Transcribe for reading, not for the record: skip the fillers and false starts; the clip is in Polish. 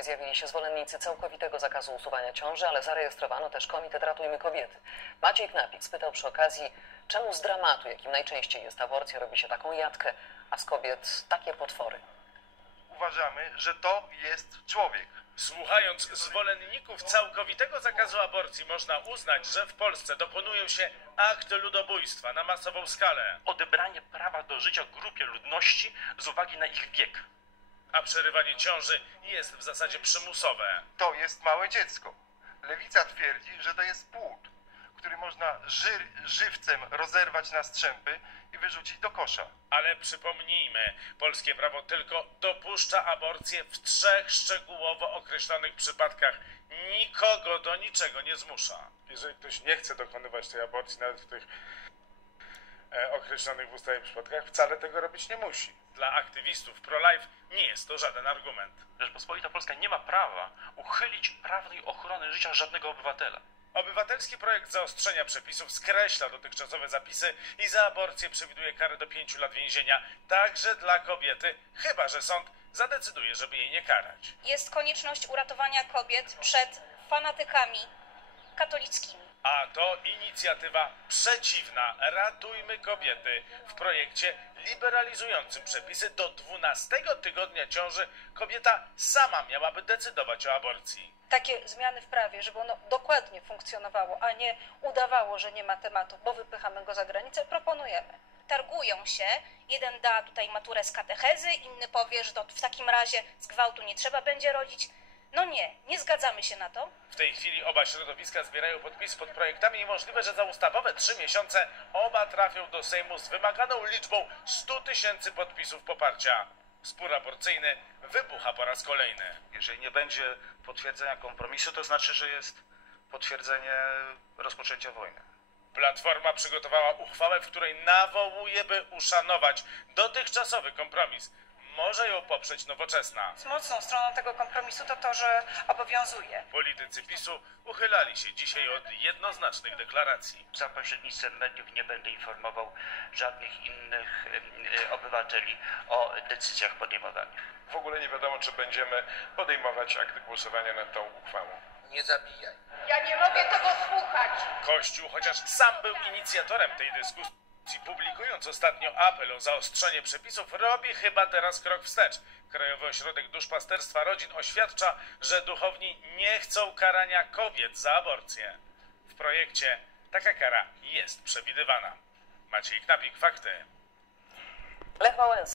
Zjawili się zwolennicy całkowitego zakazu usuwania ciąży, ale zarejestrowano też Komitet Ratujmy Kobiety. Maciej Knapik spytał przy okazji, czemu z dramatu, jakim najczęściej jest aborcja, robi się taką jatkę, a z kobiet takie potwory. Uważamy, że to jest człowiek. Słuchając zwolenników całkowitego zakazu aborcji, można uznać, że w Polsce dokonują się akty ludobójstwa na masową skalę. Odebranie prawa do życia grupie ludności z uwagi na ich wiek. A przerywanie ciąży jest w zasadzie przymusowe. To jest małe dziecko. Lewica twierdzi, że to jest płód, który można żywcem rozerwać na strzępy i wyrzucić do kosza. Ale przypomnijmy, polskie prawo tylko dopuszcza aborcję w 3 szczegółowo określonych przypadkach. Nikogo do niczego nie zmusza. Jeżeli ktoś nie chce dokonywać tej aborcji, nawet w tych określonych w ustawie przypadkach, wcale tego robić nie musi. Dla aktywistów pro-life nie jest to żaden argument. Rzeczpospolita Polska nie ma prawa uchylić prawnej ochrony życia żadnego obywatela. Obywatelski projekt zaostrzenia przepisów skreśla dotychczasowe zapisy i za aborcję przewiduje karę do 5 lat więzienia, także dla kobiety, chyba że sąd zadecyduje, żeby jej nie karać. Jest konieczność uratowania kobiet przed fanatykami katolickimi. A to inicjatywa przeciwna Ratujmy Kobiety. W projekcie liberalizującym przepisy do 12 tygodnia ciąży kobieta sama miałaby decydować o aborcji. Takie zmiany w prawie, żeby ono dokładnie funkcjonowało, a nie udawało, że nie ma tematu, bo wypychamy go za granicę, proponujemy. Targują się, jeden da tutaj maturę z katechezy, inny powie, że to w takim razie z gwałtu nie trzeba będzie rodzić. No nie zgadzamy się na to. W tej chwili oba środowiska zbierają podpisy pod projektami i możliwe, że za ustawowe 3 miesiące oba trafią do Sejmu z wymaganą liczbą 100 000 podpisów poparcia. Spór aborcyjny wybucha po raz kolejny. Jeżeli nie będzie potwierdzenia kompromisu, to znaczy, że jest potwierdzenie rozpoczęcia wojny. Platforma przygotowała uchwałę, w której nawołuje, by uszanować dotychczasowy kompromis. Może ją poprzeć Nowoczesna. Mocną stroną tego kompromisu to to, że obowiązuje. Politycy PiS-u uchylali się dzisiaj od jednoznacznych deklaracji. Za pośrednictwem mediów nie będę informował żadnych innych obywateli o decyzjach podejmowanych. W ogóle nie wiadomo, czy będziemy podejmować akt głosowania nad tą uchwałą. Nie zabijaj. Ja nie mogę tego słuchać. Kościół, chociaż sam był inicjatorem tej dyskusji, publikując ostatnio apel o zaostrzenie przepisów, robi chyba teraz krok wstecz. Krajowy Ośrodek Duszpasterstwa Rodzin oświadcza, że duchowni nie chcą karania kobiet za aborcję. W projekcie taka kara jest przewidywana. Maciej Knapik, fakty. Lech Wałęsa.